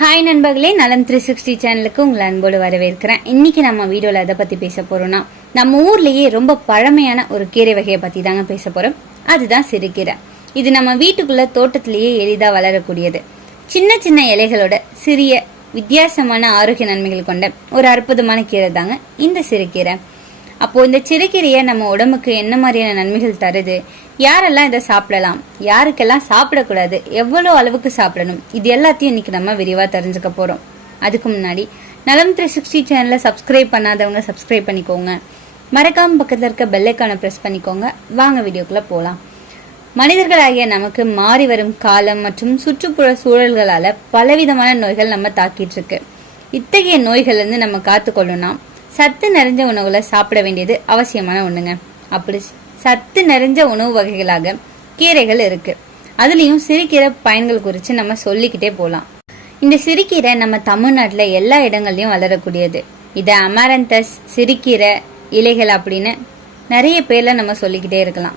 Hi நண்பர்களே. நலம் three sixty சேனலுக்கு உங்களை அன்போடு வரவேற்கிறேன். இன்றைக்கி நம்ம வீடியோவில் எதை பற்றி பேச போகிறோன்னா நம்ம ஊர்லேயே ரொம்ப பழமையான ஒரு கீரை வகையை பற்றி தாங்க பேச போகிறோம் அதுதான் சிறுகீரை. இது நம்ம வீட்டுக்குள்ளே தோட்டத்திலேயே எளிதாக வளரக்கூடியது. சின்ன சின்ன இலைகளோட சிறிய வித்தியாசமான ஆரோக்கிய நன்மைகள் கொண்ட ஒரு அற்புதமான கீரை தாங்க இந்த சிறுகீரை. அப்போ இந்த சிறுகீரையை நம்ம உடம்புக்கு என்ன மாதிரியான நன்மைகள் தருது? யாரெல்லாம் இதை சாப்பிடலாம்? யாருக்கெல்லாம் சாப்பிடக்கூடாது? எவ்வளோ அளவுக்கு சாப்பிடணும்? இது எல்லாத்தையும் இன்னைக்கு நம்ம விரிவாக தெரிஞ்சுக்க போகிறோம் அதுக்கு முன்னாடி நலம் த்ரீ சிக்ஸ்டி சேனலை சப்ஸ்கிரைப் பண்ணாதவங்க சப்ஸ்கிரைப் பண்ணிக்கோங்க. மறக்காம பக்கத்தில் இருக்க பெல்லைக்கானை ப்ரெஸ் பண்ணிக்கோங்க. வாங்க வீடியோக்குள்ளே போகலாம் மனிதர்களாகிய நமக்கு மாறி வரும் காலம் மற்றும் சுற்றுப்புற சூழல்களால் பலவிதமான நோய்கள் நம்ம தாக்கிட்டு இருக்கு. இத்தகைய நோய்கள்லேருந்து நம்ம காத்துக்கொள்ளணும்னா சத்து நிறைஞ்ச உணவுகளை சாப்பிட வேண்டியது அவசியமான ஒண்ணுங்க. அப்படி சத்து நிறைஞ்ச உணவு வகைகளாக கீரைகள் இருக்கு. அதுலயும் சிறுகீரை பயன்கள் குறித்து நம்ம சொல்லிக்கிட்டே போகலாம் இந்த சிறுகீரை நம்ம தமிழ்நாட்டில் எல்லா இடங்கள்லையும் வளரக்கூடியது. இதை அமாரந்தஸ் சிறுகீரை இலைகள் அப்படின்னு நிறைய பேர்ல நம்ம சொல்லிக்கிட்டே இருக்கலாம்.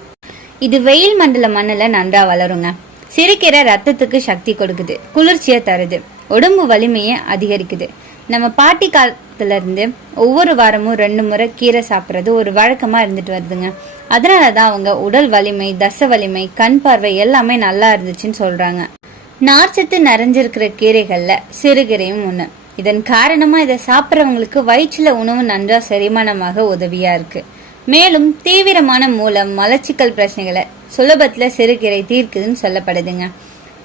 இது வெயில் மண்டல மண்ணில் நன்றா வளருங்க. சிறுகீரை ரத்தத்துக்கு சக்தி கொடுக்குது குளிர்ச்சியை தருது உடம்பு வலிமையை அதிகரிக்குது. நம்ம பாட்டி கால் இருந்து ஒவ்வொரு வாரமும் ரெண்டு முறை கீரை சாப்பிட்றது ஒரு வழக்கமாக இருந்துட்டு வருதுங்க. அதனால தான் அவங்க உடல் வலிமை தச வலிமை கண் பார்வை எல்லாமே நல்லா இருந்துச்சுன்னு சொல்கிறாங்க நார்ச்சத்து நிறைஞ்சிருக்கிற கீரைகளில் சிறுகீரையும் ஒன்று இதன் காரணமாக இதை சாப்பிட்றவங்களுக்கு வயிற்றில் உணவு நன்றாக செரிமானமாக உதவியாக இருக்குது மேலும் தீவிரமான மூலம் மலச்சிக்கல் பிரச்சனைகளை சுலபத்தில் சிறுகீரை தீர்க்குதுன்னு சொல்லப்படுதுங்க.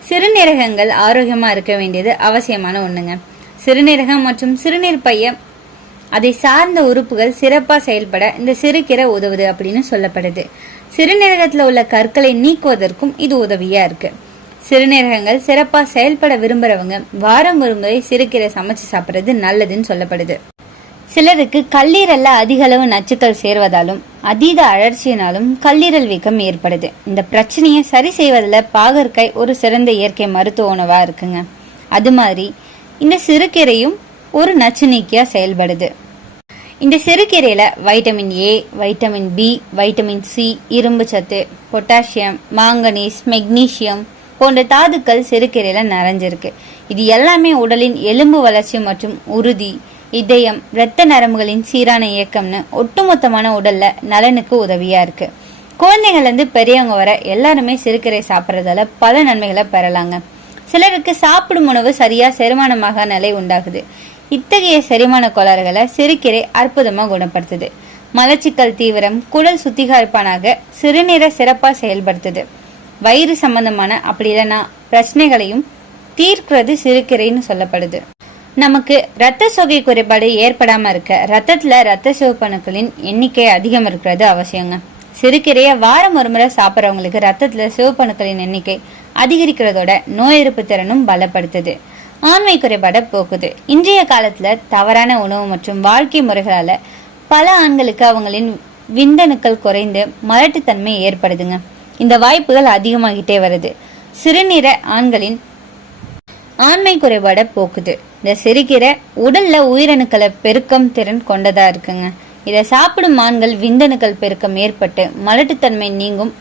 சிறுநீரகங்கள் ஆரோக்கியமாக இருக்க வேண்டியது அவசியமான ஒன்றுங்க சிறுநீரகம் மற்றும் சிறுநீர் பைய அதை சார்ந்த உறுப்புகள் சிறப்பாக செயல்பட இந்த சிறுகீரை உதவுது அப்படின்னு சொல்லப்படுது. சிறுநீரகத்தில் உள்ள கற்களை நீக்குவதற்கும் இது உதவியா இருக்கு. சிறுநீரகங்கள் சிறப்பாக செயல்பட விரும்புறவங்க வாரம் ஒரு முறை சிறுகீரை சமைச்சு சாப்பிட்றது நல்லதுன்னு சொல்லப்படுது. சிலருக்கு கல்லீரல்ல அதிக அளவு நச்சுக்கள் சேர்வதாலும் அதீத அழற்சியினாலும் கல்லீரல் வீக்கம் ஏற்படுது. இந்த பிரச்சனையை சரி செய்வதில் பாகற்காய் ஒரு சிறந்த இயற்கை மருத்துவ உணவாக இருக்குங்க. அது மாதிரி இந்த சிறுகீரையும் ஒரு நச்சு நீக்கியா செயல்படுது. இந்த சிறுகீரையில vitamin A vitamin B vitamin C இரும்பு சத்து பொட்டாசியம் மாங்கனீஸ் மெக்னீசியம் போன்ற தாதுக்கள் சிறுகீரையில நிறைஞ்சிருக்கு. இது எல்லாமே உடலின் எலும்பு வளர்ச்சி மற்றும் உறுதி இதயம் இரத்த நரம்புகளின் சீரான இயக்கம்னு ஒட்டுமொத்தமான உடல்ல நலனுக்கு உதவியா இருக்கு. குழந்தைங்கள்ல இருந்து பெரியவங்க வர எல்லாருமே சிறுகீரை சாப்பிட்றதால பல நன்மைகளை பெறலாங்க. சிலருக்கு சாப்பிடும் உணவு சரியா செரிமானமாக நிலை உண்டாகுது. இத்தகைய செரிமான கோளாறுகளை சிறுக்கீரை அற்புதமா குணப்படுத்துது. மலச்சிக்கல் தீவிரம் குடல் சுத்திகரிப்பானாக சிறுநீரை சிறப்பா செயல்படுத்துது. வயிறு சம்பந்தமான அப்படி இல்லைன்னா பிரச்சனைகளையும் தீர்க்கிறது சிறுகீரைன்னு சொல்லப்படுது. நமக்கு ரத்த சோகை குறைபாடு ஏற்படாம இருக்க ரத்தத்துல ரத்த சிவப்பணுக்களின் எண்ணிக்கை அதிகம் இருக்கிறது அவசியங்க. சிறுக்கீரையை வாரம் ஒரு முறை சாப்பிட்றவங்களுக்கு ரத்தத்துல சிவப்பணுக்களின் எண்ணிக்கை அதிகரிக்கிறதோட நோய் எதிர்ப்பு திறனும் பலப்படுத்துது. ஆண்மை குறைபாட போக்குது. இன்றைய காலத்துல தவறான உணவு மற்றும் வாழ்க்கை முறைகளால பல ஆண்களுக்கு அவங்களின் விந்தணுக்கள் குறைந்து மலட்டுத்தன்மை ஏற்படுதுங்க. இந்த வாய்ப்புகள் அதிகமாகிட்டே வருது. சிறுநீர ஆண்களின் ஆண்மை குறைபாட போக்குது. இந்த சிறுகீரை உடல்ல உயிரணுக்களை பெருக்கம் திறன் கொண்டதா இருக்குங்க. இதை சாப்பிடும் ஆண்கள் விந்தணுக்கள் பெருக்கம் ஏற்பட்டு மலட்டுத்தன்மை நீங்கும்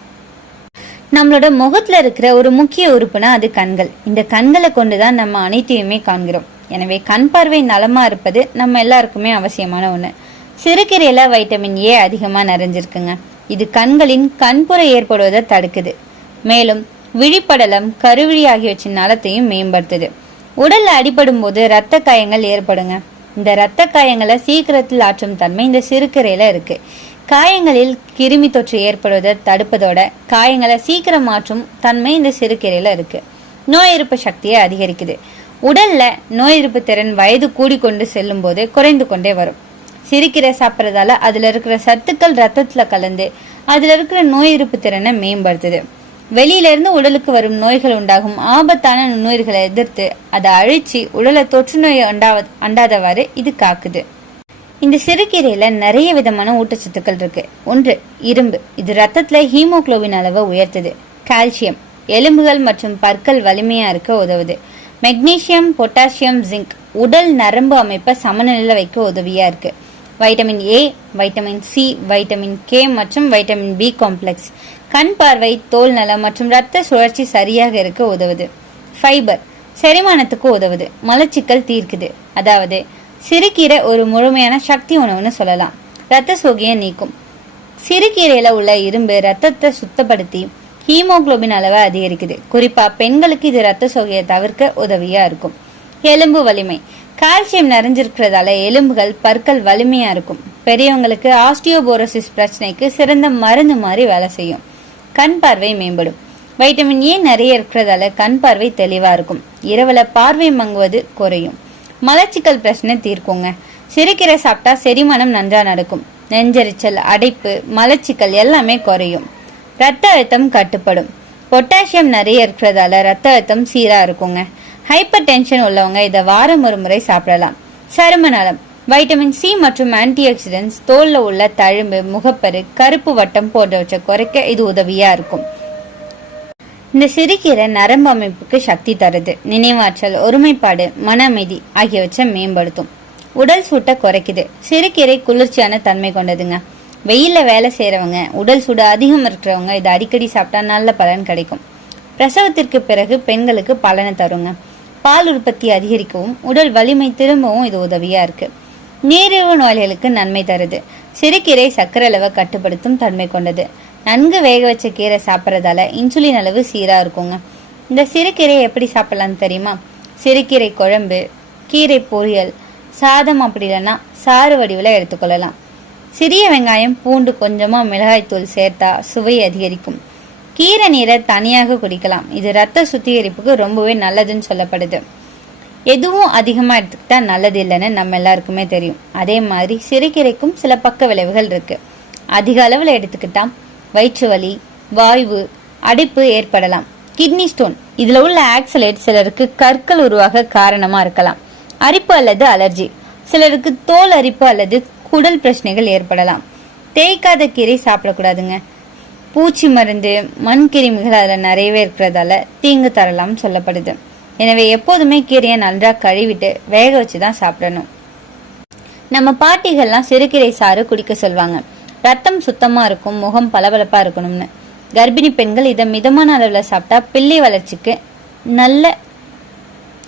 நம்மளோட முகத்தில் இருக்கிற ஒரு முக்கிய உறுப்புனா அது கண்கள். இந்த கண்களை கொண்டு தான் நம்ம அனைத்தையுமே காண்கிறோம். எனவே கண் பார்வை நலமாக இருப்பது நம்ம எல்லாருக்குமே அவசியமான ஒன்று சிறுகீரையில வைட்டமின் ஏ அதிகமாக நிறைஞ்சிருக்குங்க. இது கண்களின் கண்புற ஏற்படுவதை தடுக்குது. மேலும் விழிப்படலம் கருவிழி ஆகியவற்றின் நலத்தையும் மேம்படுத்துது. உடலில் அடிபடும் போது இரத்த காயங்கள் ஏற்படுங்க. இந்த ரத்த காயங்களை சீக்கிரத்தில் ஆற்றும் தன்மை இந்த சிறுகீரையில இருக்குது காயங்களில் கிருமி தொற்று ஏற்படுவதை தடுப்பதோட காயங்களை சீக்கிரம் மாற்றும் தன்மை இந்த சிறுகீரையில் இருக்குது நோய் எதிர்ப்பு சக்தியை அதிகரிக்குது. உடலில் நோய் எதிர்ப்பு திறன் வயது கூடிக்கொண்டு செல்லும் போது குறைந்து கொண்டே வரும். சிறுகீரை சாப்பிட்றதால அதில் இருக்கிற சத்துக்கள் ரத்தத்தில் கலந்து அதில் இருக்கிற நோய் எதிர்ப்பு திறனை மேம்படுத்துது. வெளியில இருந்து உடலுக்கு வரும் நோய்கள் உண்டாகும் ஆபத்தான நுண்ணுயிர்களை எதிர்த்து அதை அழிச்சு உடலை தொற்று நோய் அண்டாவ அண்டாதவாறு இது காக்குது. இந்த சிறுகீரையில் நிறைய விதமான ஊட்டச்சத்துக்கள் இருக்கு. ஒன்று இரும்பு. இது ரத்தத்தில் ஹீமோகுளோபின் அளவை உயர்த்துது. கால்சியம். எலும்புகள் மற்றும் பற்கள் வலிமையா இருக்க உதவுது. மெக்னீசியம் பொட்டாசியம் ஜிங்க் உடல் நரம்பு அமைப்பை சமநிலையில் வைக்க உதவியா இருக்கு. Vitamin A vitamin C vitamin K மற்றும் வைட்டமின் பி காம்ப்ளெக்ஸ் கண் பார்வை தோல் நலம் மற்றும் இரத்த சுழற்சி சரியாக இருக்க உதவுது. ஃபைபர் செரிமானத்துக்கு உதவுது. மலச்சிக்கல் தீர்க்குது. அதாவது சிறுகீரை ஒரு முழுமையான சக்தி உணவுன்னு சொல்லலாம். ரத்த சோகையை நீக்கும். சிறுகீரையில உள்ள இரும்பு ரத்தத்தை சுத்தப்படுத்தி ஹீமோகுளோபின் அளவை அதிகரிக்குது. குறிப்பா பெண்களுக்கு இது ரத்த சோகையை தவிர்க்க உதவியா இருக்கும். எலும்பு வலிமை. கால்சியம் நிறைஞ்சிருக்கிறதால எலும்புகள் பற்கள் வலிமையா இருக்கும். பெரியவங்களுக்கு ஆஸ்டியோபோரோசிஸ் பிரச்சனைக்கு சிறந்த மருந்து மாதிரி வேலை செய்யும். கண் பார்வை மேம்படும். வைட்டமின் ஏ நிறைய இருக்கிறதால கண் பார்வை தெளிவா இருக்கும். இரவுல பார்வை மங்குவது குறையும். மலச்சிக்கல் பிரச்சனை தீர்க்குங்க. சிறுகீரை சாப்பிட்டா செரிமானம் நன்றா நடக்கும். நெஞ்செரிச்சல் அடைப்பு மலச்சிக்கல் எல்லாமே குறையும். ரத்த அழுத்தம் கட்டுப்படும். பொட்டாசியம் நிறைய இருக்கிறதால ரத்த அழுத்தம் சீராக இருக்குங்க. ஹைப்பர் டென்ஷன் உள்ளவங்க இதை வாரம் ஒரு முறை சாப்பிடலாம். சரும நலம். வைட்டமின் சி மற்றும் ஆன்டி தோலில் உள்ள தழும்பு முகப்பரு கருப்பு வட்டம் போன்றவற்றை குறைக்க இது உதவியாக இருக்கும். இந்த சிறுகீரை நரம்பு அமைப்புக்கு சக்தி தருது. நினைவாற்றல் ஒருமைப்பாடு மன அமைதி ஆகியவற்றை மேம்படுத்தும். உடல் சூட்டை குறைக்குது. சிறுகீரை குளிர்ச்சியான தன்மை கொண்டதுங்க. வெயிலில் வேலை செய்யறவங்க உடல் சூடு அதிகம் இருக்கிறவங்க இதை அடிக்கடி சாப்பிட்டா நல்ல பலன் கிடைக்கும். பிரசவத்திற்கு பிறகு பெண்களுக்கு பலனை தருங்க. பால் உற்பத்தி அதிகரிக்கவும் உடல் வலிமை திரும்பவும் இது உதவியா இருக்கு. நீரிழிவு நோயாளிகளுக்கு நன்மை தருது. சிறுகீரை சக்கரை அளவை கட்டுப்படுத்தும் தன்மை கொண்டது. நன்கு வேக வச்ச கீரை சாப்பிட்றதால இன்சுலின் அளவு சீராக இருக்குங்க. இந்த சிறுகீரை எப்படி சாப்பிட்லான்னு தெரியுமா? சிறுகீரை குழம்பு கீரை பொரியல் சாதம் அப்படி இல்லைன்னா சாறு வடிவில் எடுத்துக்கொள்ளலாம். சிறிய வெங்காயம் பூண்டு கொஞ்சமாக மிளகாய்த்தூள் சேர்த்தா சுவை அதிகரிக்கும். கீரை நீரை தனியாக குடிக்கலாம். இது ரத்த சுத்திகரிப்புக்கு ரொம்பவே நல்லதுன்னு சொல்லப்படுது. எதுவும் அதிகமாக எடுத்துக்கிட்டா நல்லது இல்லைன்னு நம்ம எல்லாருக்குமே தெரியும். அதே மாதிரி சிறுகீரைக்கும் சில பக்க விளைவுகள் இருக்குது அதிக அளவில் எடுத்துக்கிட்டால் வயிற்று வலி வாய்வு அடைப்பு ஏற்படலாம். கிட்னி ஸ்டோன் இதில் உள்ள ஆக்சலேட் சிலருக்கு கற்கள் உருவாக காரணமாக இருக்கலாம். அரிப்பு அல்லது அலர்ஜி சிலருக்கு தோல் அரிப்பு அல்லது குடல் பிரச்சனைகள் ஏற்படலாம். தேய்க்காத கீரை சாப்பிடக்கூடாதுங்க. பூச்சி மருந்து மண் கிருமிகள் அதில் நிறையவே இருக்கிறதால தீங்கு தரலாம்னு சொல்லப்படுது. எனவே எப்போதுமே கீரையை நன்றாக கழுவிட்டு வேக வச்சு தான் சாப்பிடணும். நம்ம பாட்டிகள்லாம் சிறுகீரை சாறு குடிக்க சொல்லுவாங்க ரத்தம் சுத்தமாக இருக்கும் முகம் பளபளப்பாக இருக்கணும்னு. கர்ப்பிணி பெண்கள் இதை மிதமான அளவில் சாப்பிட்டா பிள்ளை வளர்ச்சிக்கு நல்ல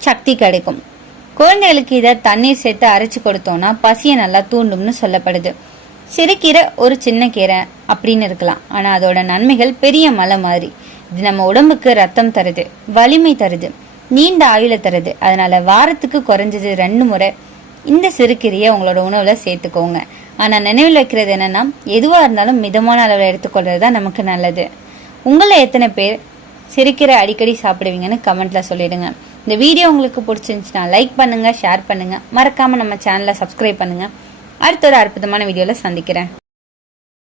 சக்தி கிடைக்கும். குழந்தைகளுக்கு இதை தண்ணீர் சேர்த்து அரைச்சி கொடுத்தோன்னா பசியை நல்லா தூண்டும்னு சொல்லப்படுது. சிறுகீரை ஒரு சின்ன கீரை அப்படின்னு இருக்கலாம். ஆனால் அதோட நன்மைகள் பெரிய மலை மாதிரி. இது நம்ம உடம்புக்கு ரத்தம் தருது வலிமை தருது நீண்ட ஆயுள தருது. அதனால வாரத்துக்கு குறைஞ்சது ரெண்டு முறை இந்த சிறுகீரையை உங்களோட உணவில் சேர்த்துக்கோங்க. ஆனால் நினைவில் வைக்கிறது என்னென்னா எதுவாக இருந்தாலும் மிதமான அளவில் எடுத்துக்கொள்வது தான் நமக்கு நல்லது. உங்களை எத்தனை பேர் சிரிக்கிற அடிக்கடி சாப்பிடுவீங்கன்னு கமெண்ட்ல சொல்லிடுங்க. இந்த வீடியோ உங்களுக்கு பிடிச்சிருந்துச்சுன்னா லைக் பண்ணுங்க ஷேர் பண்ணுங்கள் மறக்காமல் நம்ம சேனலை சப்ஸ்கிரைப் பண்ணுங்க. அடுத்த ஒரு அற்புதமான வீடியோவில் சந்திக்கிறேன்.